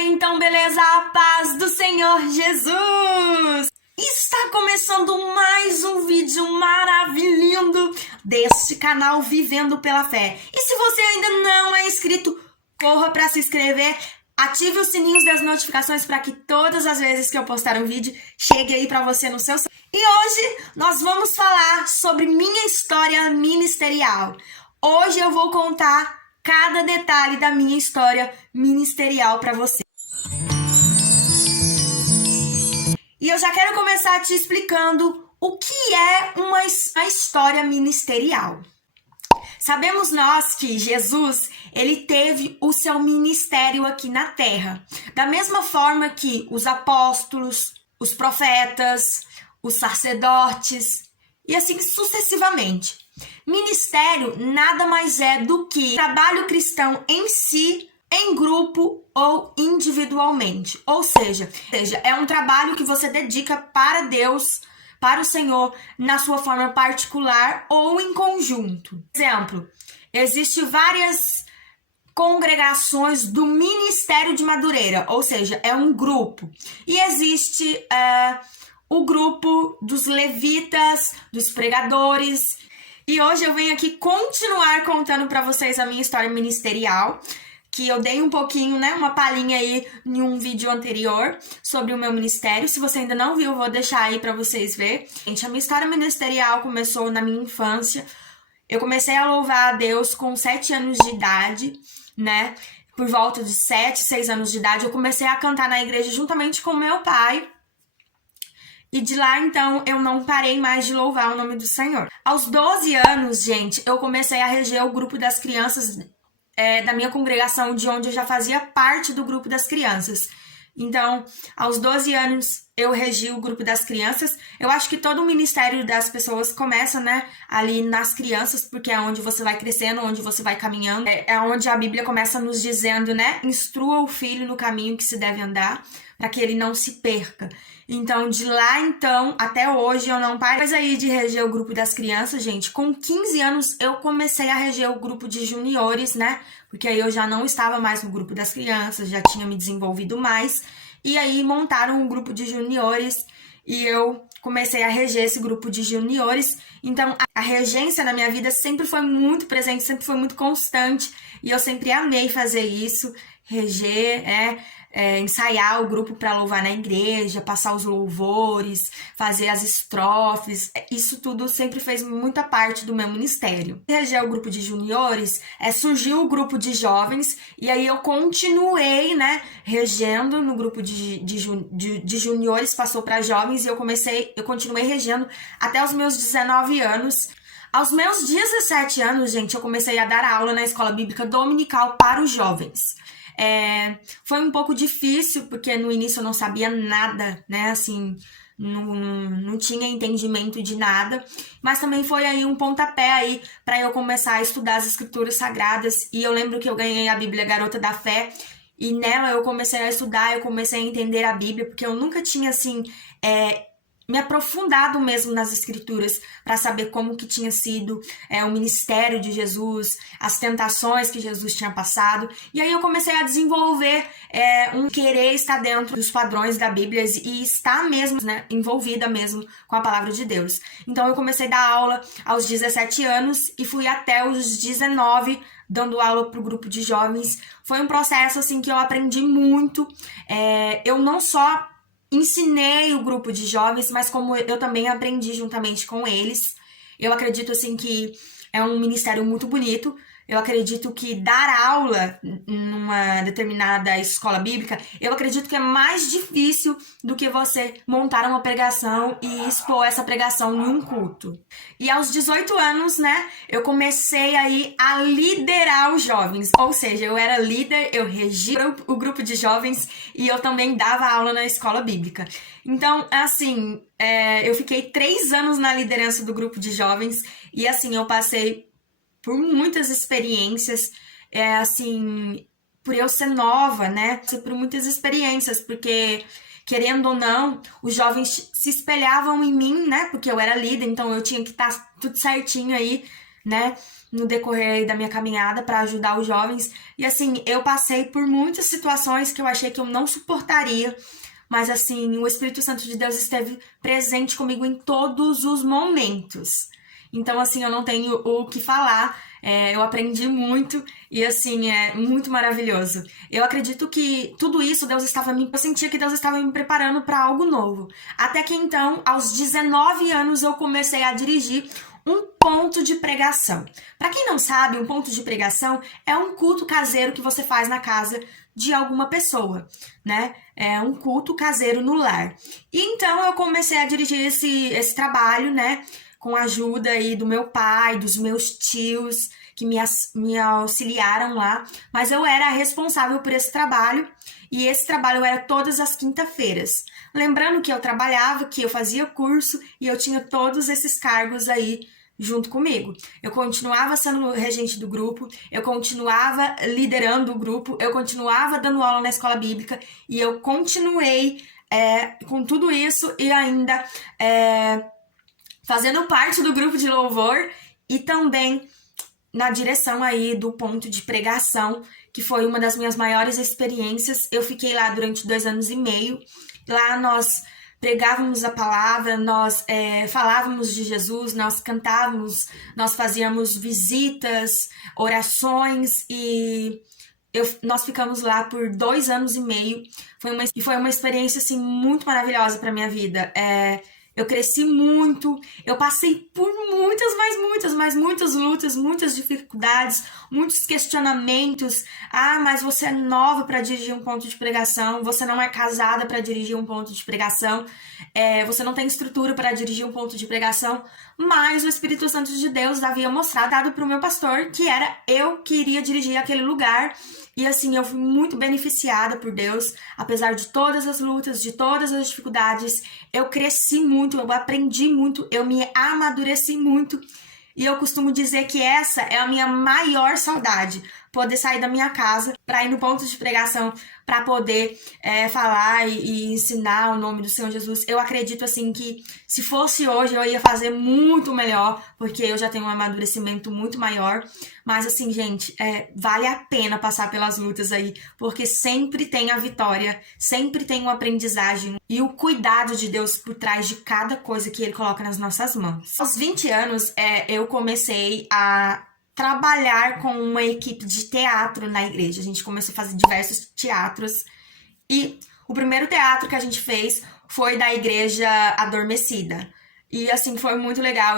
Então beleza, a paz do Senhor Jesus! Está começando mais um vídeo maravilhoso deste canal Vivendo pela Fé. E se você ainda não é inscrito, corra para se inscrever, ative os sininhos das notificações para que todas as vezes que eu postar um vídeo chegue aí para você no seu celular. E hoje nós vamos falar sobre minha história ministerial. Hoje eu vou contar cada detalhe da minha história ministerial para você. E eu já quero começar te explicando o que é uma história ministerial. Sabemos nós que Jesus, ele teve o seu ministério aqui na Terra. Da mesma forma que os apóstolos, os profetas, os sacerdotes e assim sucessivamente. Ministério nada mais é do que trabalho cristão em si, em grupo ou individualmente. Ou seja, é um trabalho que você dedica para Deus, para o Senhor, na sua forma particular ou em conjunto. Exemplo, existem várias congregações do Ministério de Madureira, ou seja, é um grupo. E existe o grupo dos levitas, dos pregadores. E hoje eu venho aqui continuar contando para vocês a minha história ministerial, que eu dei um pouquinho, né, uma palhinha aí em um vídeo anterior sobre o meu ministério. Se você ainda não viu, eu vou deixar aí para vocês verem. Gente, a minha história ministerial começou na minha infância. Eu comecei a louvar a Deus com 7 anos de idade, né? Por volta de 7, 6 anos de idade, eu comecei a cantar na igreja juntamente com meu pai. E de lá, então, eu não parei mais de louvar o nome do Senhor. Aos 12 anos, gente, eu comecei a reger o grupo das crianças da minha congregação, de onde eu já fazia parte do grupo das crianças. Então, aos 12 anos, eu regi o grupo das crianças. Eu acho que todo o ministério das pessoas começa, né, ali nas crianças, porque é onde você vai crescendo, onde você vai caminhando. É onde a Bíblia começa nos dizendo, né, instrua o filho no caminho que se deve andar, para que ele não se perca. Então, de lá, então, até hoje, eu não paro. Mas aí de reger o grupo das crianças, gente, com 15 anos, eu comecei a reger o grupo de juniores, né? Porque aí eu já não estava mais no grupo das crianças, já tinha me desenvolvido mais. E aí montaram um grupo de juniores e eu comecei a reger esse grupo de juniores. Então, a regência na minha vida sempre foi muito presente, sempre foi muito constante. E eu sempre amei fazer isso, reger, ensaiar o grupo para louvar na igreja, passar os louvores, fazer as estrofes. Isso tudo sempre fez muita parte do meu ministério. Reger o grupo de juniores, surgiu o grupo de jovens, e aí eu continuei, né, regendo no grupo de juniores, passou para jovens, e eu continuei regendo até os meus 19 anos. Aos meus 17 anos, gente, eu comecei a dar aula na escola bíblica dominical para os jovens. Foi um pouco difícil, porque no início eu não sabia nada, né, assim, não tinha entendimento de nada, mas também foi aí um pontapé aí para eu começar a estudar as escrituras sagradas. E eu lembro que eu ganhei a Bíblia Garota da Fé, e nela eu comecei a estudar, eu comecei a entender a Bíblia, porque eu nunca tinha, assim, me aprofundado mesmo nas escrituras para saber como que tinha sido o ministério de Jesus, as tentações que Jesus tinha passado. E aí eu comecei a desenvolver um querer estar dentro dos padrões da Bíblia e estar mesmo, né, envolvida mesmo com a palavra de Deus. Então eu comecei a dar aula aos 17 anos e fui até os 19 dando aula para o grupo de jovens. Foi um processo assim que eu aprendi muito. Eu não só ensinei o grupo de jovens, mas como eu também aprendi juntamente com eles. Eu acredito, assim, que é um ministério muito bonito. Eu acredito que dar aula numa determinada escola bíblica, eu acredito que é mais difícil do que você montar uma pregação e expor essa pregação em um culto. E aos 18 anos, né, eu comecei aí a liderar os jovens. Ou seja, eu era líder, eu regia o grupo de jovens e eu também dava aula na escola bíblica. Então, assim, eu fiquei 3 anos na liderança do grupo de jovens e, assim, eu passei por muitas experiências, assim, por eu ser nova, né? Por muitas experiências, porque, querendo ou não, os jovens se espelhavam em mim, né? Porque eu era líder, então eu tinha que estar tudo certinho aí né, no decorrer da minha caminhada para ajudar os jovens. E assim, eu passei por muitas situações que eu achei que eu não suportaria, mas assim, o Espírito Santo de Deus esteve presente comigo em todos os momentos. Então, assim, eu não tenho o que falar. Eu aprendi muito e, assim, é muito maravilhoso. Eu acredito que tudo isso eu sentia que Deus estava me preparando para algo novo. Até que então, aos 19 anos, eu comecei a dirigir um ponto de pregação. Para quem não sabe, um ponto de pregação é um culto caseiro que você faz na casa de alguma pessoa, né? É um culto caseiro no lar. E então eu comecei a dirigir esse trabalho, né? Com a ajuda aí do meu pai, dos meus tios, que me auxiliaram lá. Mas eu era a responsável por esse trabalho, e esse trabalho era todas as quinta-feiras. Lembrando que eu trabalhava, que eu fazia curso, e eu tinha todos esses cargos aí junto comigo. Eu continuava sendo regente do grupo, eu continuava liderando o grupo, eu continuava dando aula na escola bíblica, e eu continuei com tudo isso e ainda fazendo parte do grupo de louvor e também na direção aí do ponto de pregação, que foi uma das minhas maiores experiências. Eu fiquei lá durante 2 anos e meio. Lá nós pregávamos a palavra, nós falávamos de Jesus, nós cantávamos, nós fazíamos visitas, orações e nós ficamos lá por 2 anos e meio. Foi uma experiência assim muito maravilhosa para minha vida. Eu cresci muito, eu passei por muitas lutas, muitas dificuldades, muitos questionamentos. Ah, mas você é nova para dirigir um ponto de pregação, você não é casada para dirigir um ponto de pregação, você não tem estrutura para dirigir um ponto de pregação, mas o Espírito Santo de Deus havia mostrado, dado para o meu pastor, que era eu que iria dirigir aquele lugar. E assim, eu fui muito beneficiada por Deus, apesar de todas as lutas, de todas as dificuldades. Eu cresci muito, eu aprendi muito, eu me amadureci muito. E eu costumo dizer que essa é a minha maior saudade, poder sair da minha casa para ir no ponto de pregação, para poder falar e ensinar o nome do Senhor Jesus. Eu acredito assim que se fosse hoje eu ia fazer muito melhor, porque eu já tenho um amadurecimento muito maior. Mas assim, gente, vale a pena passar pelas lutas aí, porque sempre tem a vitória, sempre tem uma aprendizagem e o cuidado de Deus por trás de cada coisa que Ele coloca nas nossas mãos. Aos 20 anos, eu comecei a trabalhar com uma equipe de teatro na igreja. A gente começou a fazer diversos teatros e o primeiro teatro que a gente fez foi da Igreja Adormecida. E assim, foi muito legal.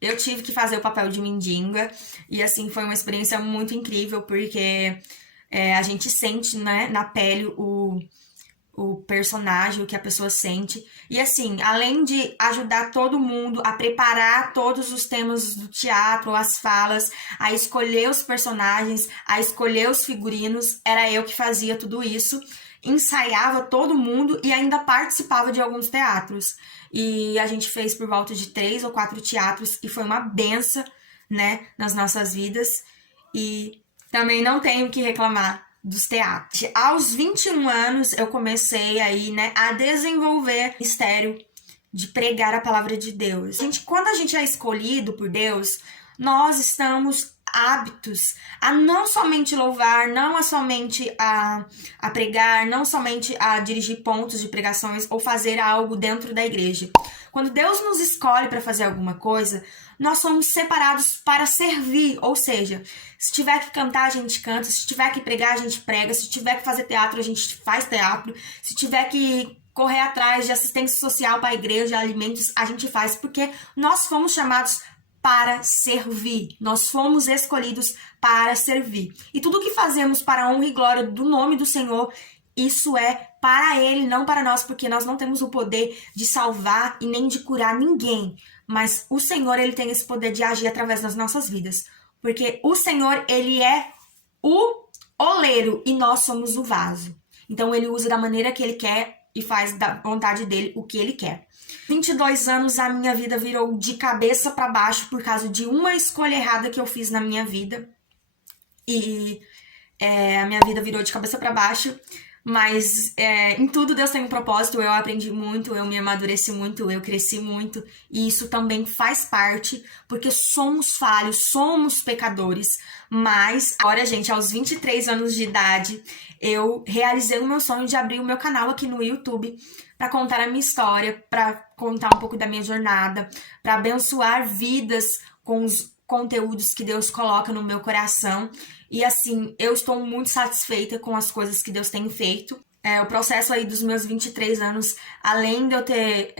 Eu tive que fazer o papel de mendiga e assim, foi uma experiência muito incrível porque a gente sente, né, na pele o personagem, o que a pessoa sente. E assim, além de ajudar todo mundo a preparar todos os temas do teatro, as falas, a escolher os personagens, a escolher os figurinos, era eu que fazia tudo isso, ensaiava todo mundo e ainda participava de alguns teatros. E a gente fez por volta de 3 ou 4 teatros e foi uma benção, né, nas nossas vidas. E também não tenho o que reclamar dos teatros. Aos 21 anos, eu comecei aí, né, a desenvolver o mistério de pregar a palavra de Deus. Quando a gente é escolhido por Deus, nós estamos aptos a não somente louvar, não somente a pregar, não somente a dirigir pontos de pregações ou fazer algo dentro da igreja. Quando Deus nos escolhe para fazer alguma coisa, nós somos separados para servir, ou seja, se tiver que cantar, a gente canta, se tiver que pregar, a gente prega, se tiver que fazer teatro, a gente faz teatro, se tiver que correr atrás de assistência social para a igreja, alimentos, a gente faz, porque nós fomos chamados para servir, nós fomos escolhidos para servir. E tudo que fazemos para a honra e glória do nome do Senhor, isso é para Ele, não para nós, porque nós não temos o poder de salvar e nem de curar ninguém. Mas o Senhor, Ele tem esse poder de agir através das nossas vidas. Porque o Senhor, Ele é o oleiro e nós somos o vaso. Então, Ele usa da maneira que Ele quer e faz da vontade dEle o que Ele quer. 22 anos, a minha vida virou de cabeça para baixo por causa de uma escolha errada que eu fiz na minha vida. E a minha vida virou de cabeça para baixo Mas em tudo Deus tem um propósito, eu aprendi muito, eu me amadureci muito, eu cresci muito. E isso também faz parte, porque somos falhos, somos pecadores. Mas agora, gente, aos 23 anos de idade, eu realizei o meu sonho de abrir o meu canal aqui no YouTube para contar a minha história, para contar um pouco da minha jornada, para abençoar vidas com os conteúdos que Deus coloca no meu coração. E assim, eu estou muito satisfeita com as coisas que Deus tem feito. O processo aí dos meus 23 anos, além de eu ter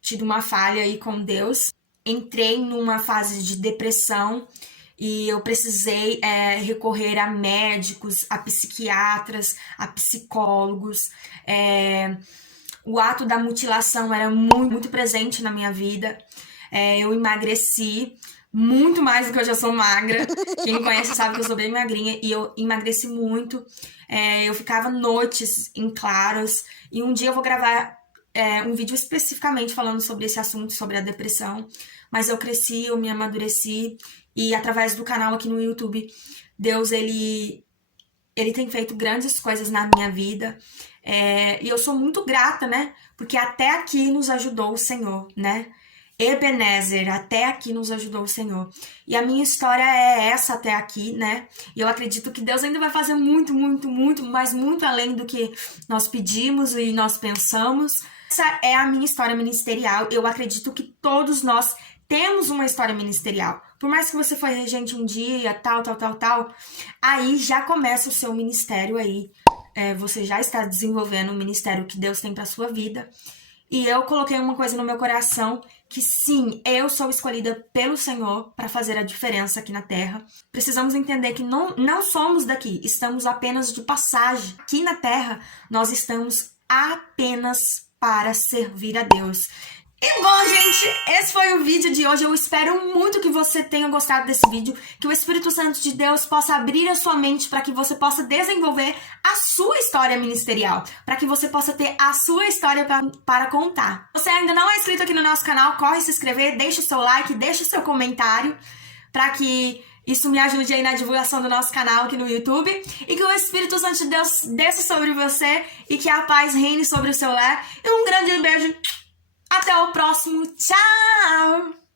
tido uma falha aí com Deus, entrei numa fase de depressão e eu precisei recorrer a médicos, a psiquiatras, a psicólogos. O ato da mutilação era muito, muito presente na minha vida. Eu emagreci muito mais do que eu já sou magra. Quem me conhece sabe que eu sou bem magrinha e eu emagreci muito. Eu ficava noites em claros. E um dia eu vou gravar um vídeo especificamente falando sobre esse assunto, sobre a depressão. Mas eu cresci, eu me amadureci. E através do canal aqui no YouTube, Deus, ele tem feito grandes coisas na minha vida. E eu sou muito grata, né? Porque até aqui nos ajudou o Senhor, né? Ebenezer, até aqui nos ajudou o Senhor. E a minha história é essa até aqui, né? E eu acredito que Deus ainda vai fazer muito, muito, muito, mas muito além do que nós pedimos e nós pensamos. Essa é a minha história ministerial. Eu acredito que todos nós temos uma história ministerial. Por mais que você foi regente um dia, tal, aí já começa o seu ministério aí. Você já está desenvolvendo o ministério que Deus tem para sua vida. E eu coloquei uma coisa no meu coração, que sim, eu sou escolhida pelo Senhor para fazer a diferença aqui na Terra. Precisamos entender que não somos daqui, estamos apenas de passagem. Aqui na Terra, nós estamos apenas para servir a Deus. E bom, gente, esse foi o vídeo de hoje. Eu espero muito que você tenha gostado desse vídeo, que o Espírito Santo de Deus possa abrir a sua mente para que você possa desenvolver a sua história ministerial, para que você possa ter a sua história para contar. Se você ainda não é inscrito aqui no nosso canal, corre se inscrever, deixa o seu like, deixa o seu comentário, para que isso me ajude aí na divulgação do nosso canal aqui no YouTube. E que o Espírito Santo de Deus desça sobre você e que a paz reine sobre o seu lar. E um grande beijo. Até o próximo. Tchau!